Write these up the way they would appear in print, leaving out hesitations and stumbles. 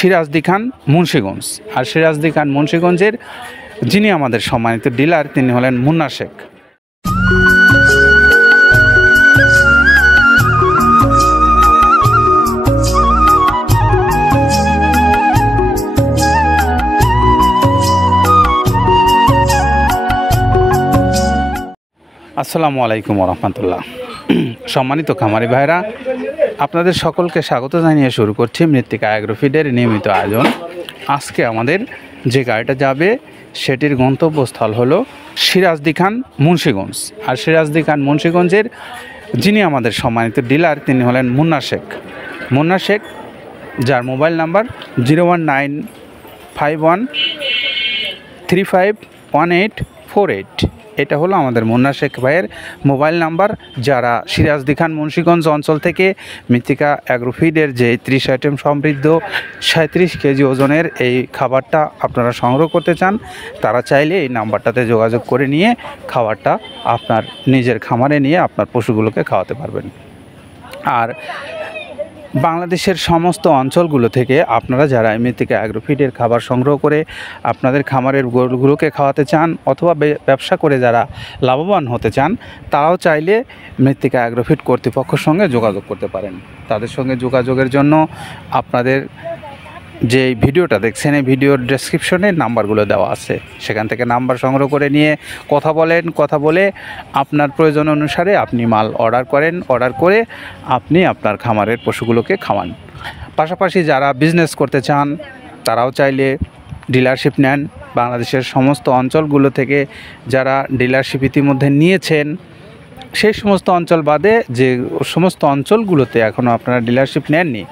সিরাজদি খান মুন্সিগঞ্জ। আর সিরাজদি খান মুন্সিগঞ্জের যিনি আমাদের সম্মানিত ডিলার তিনি হলেন মুন্না শেখ। আসসালামু আলাইকুম রহমতুল্লাহ। সম্মানিত খামারি ভাইরা, আপনাদের সকলকে স্বাগত জানিয়ে শুরু করছি মৃত্তিকা অ্যাগ্রোফিডের নিয়মিত আয়োজন। আজকে আমাদের যে গাড়িটা যাবে সেটির গন্তব্যস্থল হলো সিরাজদি খান মুন্সিগঞ্জ। আর সিরাজদি খান মুন্সিগঞ্জের যিনি আমাদের সম্মানিত ডিলার তিনি হলেন মুন্না শেখ। মুন্না শেখ, যার মোবাইল নাম্বার 01951351848। এটা হলো আমাদের মুন্না শেখ ভাইয়ের মোবাইল নাম্বার। যারা সিরাজদি খান মুন্সিগঞ্জ অঞ্চল থেকে মৃত্তিকা অ্যাগ্রোফিডের যে 30 আইটেম সমৃদ্ধ 37 কেজি ওজনের এই খাবারটা আপনারা সংগ্রহ করতে চান, তারা চাইলে এই নাম্বারটাতে যোগাযোগ করে নিয়ে খাবারটা আপনার নিজের খামারে নিয়ে আপনার পশুগুলোকে খাওয়াতে পারবেন। আর বাংলাদেশের সমস্ত অঞ্চলগুলো থেকে আপনারা যারা মৃত্তিকা অ্যাগ্রোফিডের খাবার সংগ্রহ করে আপনাদের খামারের গরুগুলোকে খাওয়াতে চান অথবা ব্যবসা করে যারা লাভবান হতে চান, তারাও চাইলে মৃত্তিকা অ্যাগ্রোফিড কর্তৃপক্ষের সঙ্গে যোগাযোগ করতে পারেন। তাদের সঙ্গে যোগাযোগের জন্য আপনাদের যে ভিডিওটা দেখছেন এই ভিডিওর ডেসক্রিপশনে নাম্বারগুলো দেওয়া আছে, সেখান থেকে নাম্বার সংগ্রহ করে নিয়ে কথা বলেন। কথা বলে আপনার প্রয়োজন অনুসারে আপনি মাল অর্ডার করেন, অর্ডার করে আপনি আপনার খামারের পশুগুলোকে খাওয়ান। পাশাপাশি যারা বিজনেস করতে চান তারাও চাইলে ডিলারশিপ নেন। বাংলাদেশের সমস্ত অঞ্চলগুলো থেকে যারা ডিলারশিপ ইতিমধ্যে নিয়েছেন, সেই সমস্ত অঞ্চল বাদে যে সমস্ত অঞ্চলগুলোতে এখনও আপনারা ডিলারশিপ নেননি,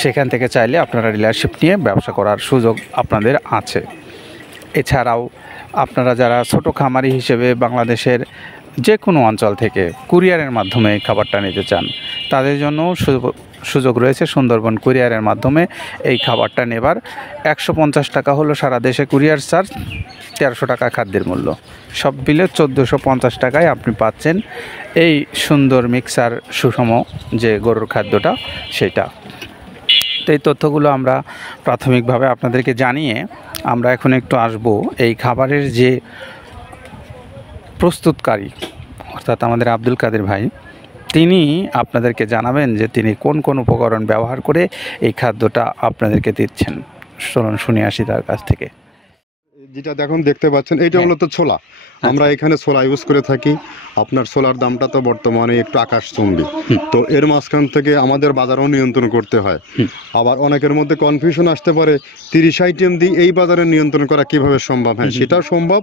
সেখান থেকে চাইলে আপনারা ডিলারশিপ নিয়ে ব্যবসা করার সুযোগ আপনাদের আছে। এছাড়াও আপনারা যারা ছোট খামারি হিসেবে বাংলাদেশের যে কোনো অঞ্চল থেকে কুরিয়ারের মাধ্যমে খাবারটা নিতে চান, তাদের জন্যও সুযোগ রয়েছে। সুন্দরবন কুরিয়ারের মাধ্যমে এই খাবারটা নেবার 150 টাকা হলো সারা দেশে কুরিয়ার চার্জ, 1300 টাকা খাদ্যের মূল্য, সব মিলে 1450 টাকায় আপনি পাচ্ছেন এই সুন্দর মিক্সার সুষম যে গরুর খাদ্যটা সেটা। তো এই তথ্যগুলো আমরা প্রাথমিকভাবে আপনাদেরকে জানিয়ে আমরা এখন একটু আসব এই খাবারের যে প্রস্তুতকারী অর্থাৎ আমাদের আব্দুল কাদের ভাই, তিনি আপনাদেরকে জানাবেন যে তিনি কোন কোন উপকরণ ব্যবহার করে এই খাদ্যটা আপনাদেরকে দিচ্ছেন। চলুন শুনে আসি তার কাছ থেকে। যেটা দেখতে পাচ্ছেন এইটা হলো তো ছোলা। আমরা এখানে ছোলা ইউজ করে থাকি। আপনার ছোলার দামটা তো বর্তমানে একটু আকাশচুম্বী, তো এর মাঝখান থেকে আমাদের বাজারও নিয়ন্ত্রণ করতে হয়। আবার অনেকের মধ্যে কনফিউশন আসতে পারে 30 আইটেম দিয়ে এই বাজারে নিয়ন্ত্রণ করা কিভাবে সম্ভব। হ্যাঁ, সেটাও সম্ভব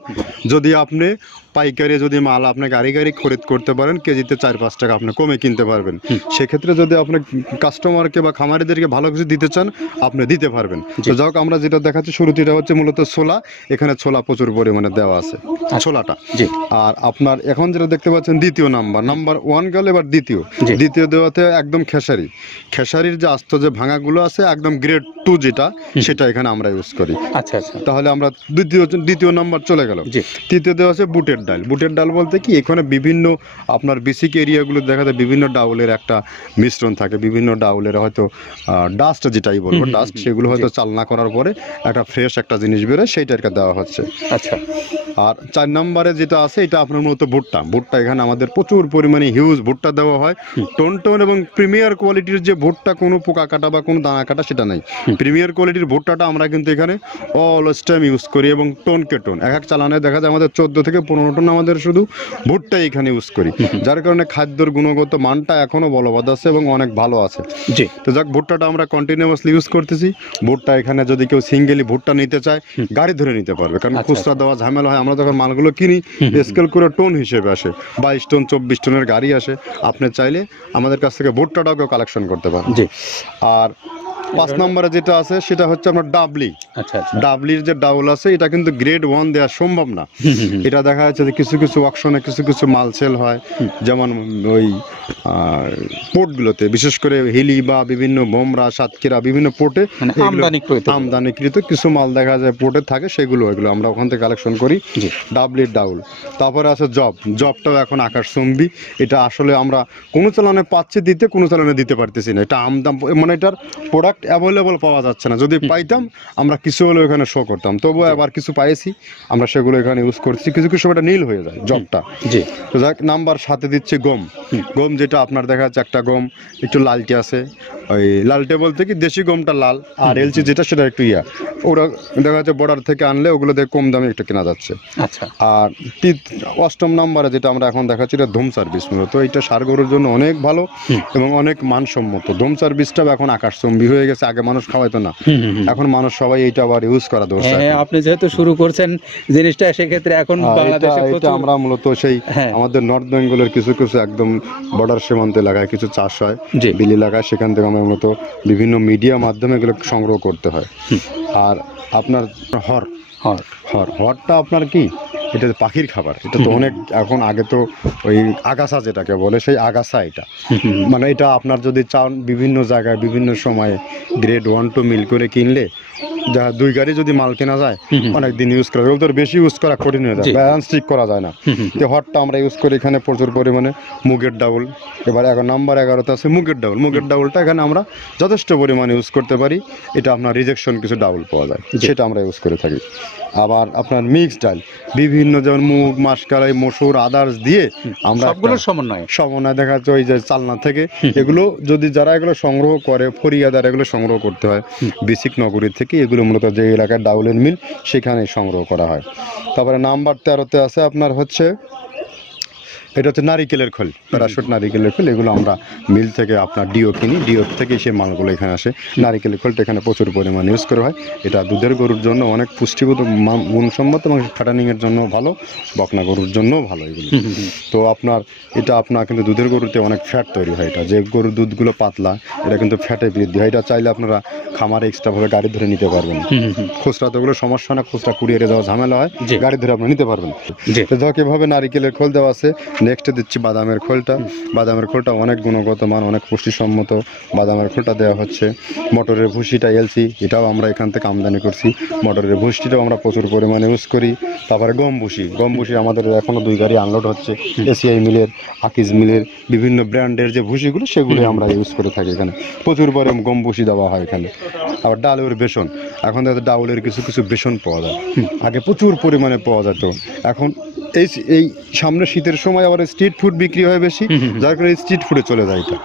যদি আপনি পাইকারি যদি মাল আপনি গাড়ি খরিদ করতে পারেন, কেজিতে 4-5 টাকা আপনি কমে কিনতে পারবেন। সেক্ষেত্রে যদি আপনি কাস্টমারকে বা খামারিদেরকে ভালো কিছু দিতে চান, আপনি দিতে পারবেন। তো যাই হোক, আমরা যেটা দেখাচ্ছি শুরুতে এটা হচ্ছে মূলত ছোলা। এখানে ছোলা প্রচুর পরিমাণে দেওয়া আছে ছোলাটা। আর আপনার এখন যেটা দেখতে পাচ্ছেন দ্বিতীয় নাম্বার 1 গেল, এবার দ্বিতীয় দেওয়াতে একদম খেসারির যে আস্ত যে ভাঙাগুলো আছে একদম গ্রেড 2 যেটা, সেটা এখানে আমরা ইউজ করি। আচ্ছা, তাহলে আমরা দ্বিতীয় নাম্বার চলে গেল। তৃতীয় দেওয়া আছে বুটের ডাল বলতে কি, এখানে বিভিন্ন আপনার বেসিক এরিয়াগুলো দেখা যায় বিভিন্ন ডাউলের একটা মিশ্রণ থাকে, বিভিন্ন ডাউলের হয়তো ডাস্ট যেটাই বলবো ডাস্ট, সেগুলো হয়তো চালনা করার পরে একটা ফ্রেশ একটা জিনিস বেরোয়, সেইটাকে দেওয়া হচ্ছে। আচ্ছা, আর 4 নম্বরে যেটা আছে এটা আপনার মূলত ভুট্টা। এখানে আমাদের প্রচুর পরিমাণে হিউজ ভুট্টা দেওয়া হয়। টোন এবং প্রিমিয়ার কোয়ালিটির যে ভুট্টা, কোনো পোকা কাটা বা কোনো দানা কাটা সেটা নাই। প্রিমিয়ার কোয়ালিটির ভুট্টাটা আমরা কিন্তু এখানে অলওয়েজ টাইম ইউজ করি, এবং টোনকে টোন এক চালানে দেখা যায় আমাদের 14 থেকে 15 টন আমাদের শুধু ভুট্টা এখানে ইউজ করি, যার কারণে খাদ্যর গুণগত মানটা এখনো বলবৎ আছে এবং অনেক ভালো আছে। তো যাক, ভুট্টাটা আমরা কন্টিনিউয়াসলি ইউজ করতেছি। ভুট্টা এখানে যদি কেউ সিঙ্গেলি ভুট্টা নিতে চায়, গাড়ি ধরে নিতে পারবে, কারণ খুচরা দেওয়া ঝামেলা হয়। আমরা যখন মালগুলো কিনি স্কেল করে টোন হিসেবে আসে, 22 টন 24 টনের গাড়ি আসে। আপনি চাইলে আমাদের কাছ থেকে ভুট্টাটাও কেউ কালেকশন করতে পারেন। আর 5 নম্বরে যেটা আছে সেটা হচ্ছে আপনার ডাবলি। ডাবলির যে ডাউল আছে এটা কিন্তু গ্রেড 1 দেওয়া সম্ভব না। এটা দেখা যাচ্ছে যে কিছু অকশনে কিছু মাল সেল হয়, যেমন ওই পোর্টগুলোতে, বিশেষ করে হিলি বা বিভিন্ন বোমরা, সাতক্ষীরা বিভিন্ন পোর্টে আমদানিকৃত কিছু মাল দেখা যায় পোর্টে থাকে, এগুলো আমরা ওখান থেকে কালেকশন করি। ডাবলির ডাউল। তারপরে আছে জবটাও এখন আকাশচুম্বী। এটা আসলে আমরা কোনো চালানে পাচ্ছি দিতে, কোনো চালানে দিতে পারতেছি না। এটা আমদাম, মানে এটার প্রোডাক্ট প্রোডাক্ট অ্যাভেলেবল পাওয়া যাচ্ছে না, যদি পাইতাম আমরা কিছু হলেও এখানে শো করতাম, তবুও আবার কিছু পাইছি আমরা সেগুলো এখানে ইউজ করছি, কিছু কিছু সময় নীল হয়ে যায় জবটা। জি। তো যাক, নাম্বার সাথে দিচ্ছে গম। গম যেটা আপনার দেখা যাচ্ছে একটা গম একটু লালটে আছে, ওই লালটে বলতে কি দেশি গমটা লাল, আর এলচি যেটা সেটা একটু ইয়া, ওরা দেখা যাচ্ছে বর্ডার থেকে আনলে ওগুলো দেখে কম দামে একটু কেনা যাচ্ছে। আচ্ছা। আর অষ্টম নাম্বারে যেটা আমরা এখন দেখাচ্ছি এটা ধুম সার্ভিস, মূলত এটা ষাঁড় গরুর জন্য অনেক ভালো এবং অনেক মানসম্মত। ধুম সার্ভিসটাও এখন আকাশচুম্বী হয়ে গেছে, আগে মানুষ খাওয়াইতো না, এখন মানুষ সবাই এইটা আবার ইউজ করা দরকার। হ্যাঁ, আপনি যেহেতু শুরু করছেন জিনিসটা, সেক্ষেত্রে এখন বাংলাদেশে এটা আমরা মূলত সেই আমাদের নর্থ বেঙ্গলের কিছু কিছু একদম বর্ডার সীমান্ত এলাকায় কিছু চাষ হয়, বিল এলাকায়, সেখান থেকে আমরা মূলত বিভিন্ন মিডিয়া মাধ্যমে এগুলো সংগ্রহ করতে হয়। আর আপনার হরটা আপনার কি, এটা পাখির খাবার, এটা তো অনেক এখন, আগে তো ওই আগাছা যেটাকে বলে সেই আগাছা, এটা মানে এটা আপনার যদি চান বিভিন্ন জায়গায় বিভিন্ন সময়ে গ্রেড 1 2 মিল করে কিনলে যা 2 গাড়ি যদি মাল কেনা যায় অনেক দিন ইউজ করা যায়, বেশি ইউজ করা কঠিন হয়ে যায়, ব্যালেন্স ঠিক করা যায় না। তো হটটা আমরা ইউজ করি এখানে প্রচুর পরিমাণে। মুগের ডাউল, এবার নাম্বার 11তে আছে মুগের ডাউল। মুগের ডাউলটা এখানে আমরা যথেষ্ট পরিমাণে ইউজ করতে পারি, এটা আপনার রিজেকশন কিছু ডাউল পাওয়া যায়, সেটা আমরা ইউজ করে থাকি। আবার আপনার মিক্স ডাল বিভিন্ন, যেমন মুগ, মাসকলাই, মসুর, আদার্স দিয়ে আমরা সবগুলোর সমন্বয় দেখা যাচ্ছে ওই যে চালনা থেকে, এগুলো যদি যারা এগুলো সংগ্রহ করে ফরিয়াদার এগুলো সংগ্রহ করতে হয় বেসিক নগরী থেকে, এগুলো মূলত যে এলাকায় ডাউলের মিল সেখানে সংগ্রহ করা হয়। তারপরে নাম্বার 13তে আছে আপনার হচ্ছে, এটা হচ্ছে নারিকেলের খোল, প্যারাশুট নারিকেলের খোল, এগুলো আমরা মিল থেকে আপনার ডিও কিনি, ডিও থেকে সেই মালগুলো এখানে আসে। নারিকেলের খোলটা এখানে প্রচুর পরিমাণে ইউজ করা হয়, এটা দুধের গরুর জন্য অনেক পুষ্টিগত গুণসম্মত এবং ফ্যাটানিংয়ের জন্য ভালো, বকনা গরুর জন্যও ভালো এগুলো। তো আপনার এটা আপনার কিন্তু দুধের গরুতে অনেক ফ্যাট তৈরি হয়, এটা যে গরুর দুধগুলো পাতলা এটা কিন্তু ফ্যাটে বৃদ্ধি হয়, এটা চাইলে আপনারা খামারে এক্সট্রাভাবে গাড়ি ধরে নিতে পারবেন, খুচরা তো ওগুলো সমস্যা না, খুচরা কুরিয়ারে যাওয়া ঝামেলা হয়, গাড়ি ধরে আপনি নিতে পারবেন। তো এভাবে নারিকেলের খোল দেওয়া আছে। নেক্সটে দিচ্ছি বাদামের খোলটা। বাদামের খোলটা অনেক গুণগত মান, অনেক পুষ্টিসম্মত বাদামের খোলটা দেওয়া হচ্ছে। মটরের ভুসিটা এলসি, এটাও আমরা এখান থেকে আমদানি করছি, মটরের ভুসিটাও আমরা প্রচুর পরিমাণে ইউজ করি। তারপরে গম ভুসি আমাদের এখনও 2 গাড়ি আনলোড হচ্ছে, এসিআই মিলের, আকিজ মিলের বিভিন্ন ব্র্যান্ডের যে ভুসিগুলো সেগুলো আমরা ইউজ করে থাকি এখানে, প্রচুর পরিমাণে গম ভুসি দেওয়া হয় এখানে। আবার ডালের বেসন, এখন ডাউলের কিছু কিছু বেসন পাওয়া যায়, আগে প্রচুর পরিমাণে পাওয়া যেত, এখন এই সামনে শীতের সময় আবার স্ট্রিট ফুড বিক্রি হয় বেশি, যার কারণে স্ট্রিট ফুডে চলে যায় এটা।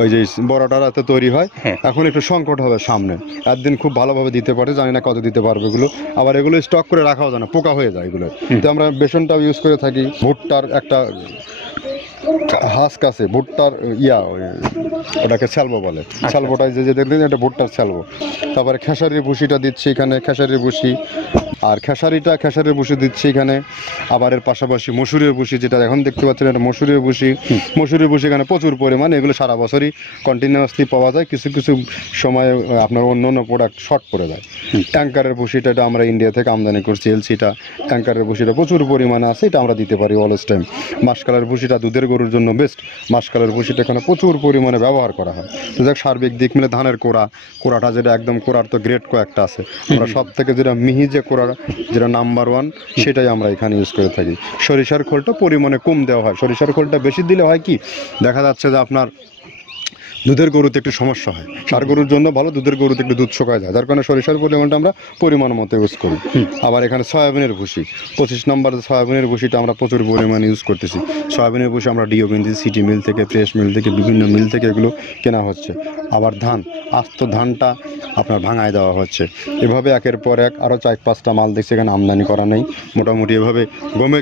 ওই যে বড়টা রাতে তৈরি হয়, এখন একটু সংকট হবে সামনে, একদিন খুব ভালোভাবে দিতে পারে, জানি না কত দিতে পারবে এগুলো, আবার এগুলো স্টক করে রাখাও যায় না, পোকা হয়ে যায় এগুলো। তো আমরা বেসনটাও ইউজ করে থাকি। ভুট্টার একটা হাস্ক আছে, ভুট্টার ওটাকে স্যালবো বলে, স্যালবোটাই যে দেখলেন এটা ভুট্টার স্যালবো। তারপরে খেসারির ভুসিটা দিচ্ছি এখানে, খেসারির ভুসি, আর খেসারির ভুসি দিচ্ছি এখানে। আবার এর পাশাপাশি মসুরের ভুসি, যেটা এখন দেখতে পাচ্ছেন এটা মসুরের ভুসি এখানে প্রচুর পরিমাণে, এগুলো সারা বছরই কন্টিনিউয়াসলি পাওয়া যায়, কিছু কিছু সময় আপনার অন্য প্রোডাক্ট শর্ট পড়ে যায়। ট্যাঙ্কারের ভুসিটা এটা আমরা ইন্ডিয়া থেকে আমদানি করছি, এলসিটা ট্যাঙ্কারের ভুসিটা প্রচুর পরিমাণে আছে, এটা আমরা দিতে পারি অলওয়েজ টাইম। মাসকালের ভুসিটা দুধের গরুর জন্য বেস্ট, মাসকালের ভুসিটা এখানে প্রচুর পরিমাণে ব্যবহার করা হয়। তো যাক, সার্বিক দিক মিলে ধানের কোড়াটা যেটা একদম কোড়ার তো গ্রেড কয়েকটা আছে, আমরা সব থেকে যেটা মিহি যে কোড়া, যেটা নাম্বার 1, সেটাই আমরা এখানে ইউজ করে থাকি। সরিষার খোলটা পরিমাণে কম দেওয়া হয়, সরিষার খোলটা বেশি দিলে হয় কি, দেখা যাচ্ছে যে আপনার দুধের গরুতে একটু সমস্যা হয়, ষাঁড় গরুর জন্য ভালো, দুধের গরুতে একটু দুধ শুকায় যায়, যার কারণে সরিষার পরিমাণটা আমরা পরিমাণ মতো ইউজ করি। আবার এখানে সয়াবিনের ভুসি, 25 নম্বর সয়াবিনের ভুসিটা আমরা প্রচুর পরিমাণে ইউজ করতেছি। সয়াবিনের ভুসি আমরা ডিও কিনতেছি সিটি মিল থেকে, ফ্রেশ মিল থেকে, বিভিন্ন মিল থেকে এগুলো কেনা হচ্ছে। আবার ধান, আস্ত ধানটা আপনার ভাঙায় দেওয়া হচ্ছে। এভাবে একের পর এক আরও 4-5টা মাল দেখছি এখানে আমদানি করা নেই। মোটামুটি এভাবে গমে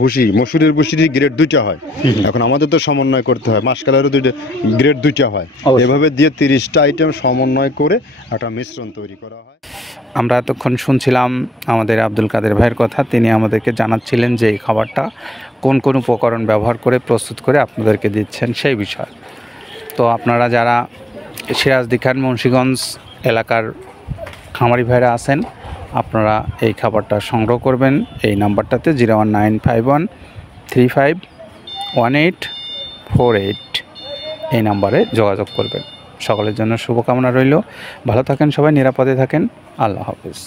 ভুসি, মসুরের ভুসিরই গ্রেড 2টা হয়, এখন আমাদের তো সমন্বয় করতে হয়, মাসকালেরও গ্রেড 2টা হয়, এভাবে দিয়ে 30টা আইটেম সমন্বয় করে একটা মিশ্রণ তৈরি করা হয়। আমরা এতক্ষণ শুনছিলাম আমাদের আব্দুল কাদের ভাইয়ের কথা, তিনি আমাদেরকে জানাচ্ছিলেন যে এই খাবারটা কোন কোন উপকরণ ব্যবহার করে প্রস্তুত করে আপনাদেরকে দিচ্ছেন সেই বিষয়। তো আপনারা যারা সিরাজদি খান মুন্সিগঞ্জ এলাকার খামারি ভাইরা আছেন, আপনারা এই খাবারটা সংগ্রহ করবেন এই নাম্বারটাতে 01951351848 এই নাম্বারে যোগাযোগ করবেন। সকলের জন্য শুভকামনা রইল, ভালো থাকেন সবাই, নিরাপদে থাকেন, আল্লাহ হাফেজ।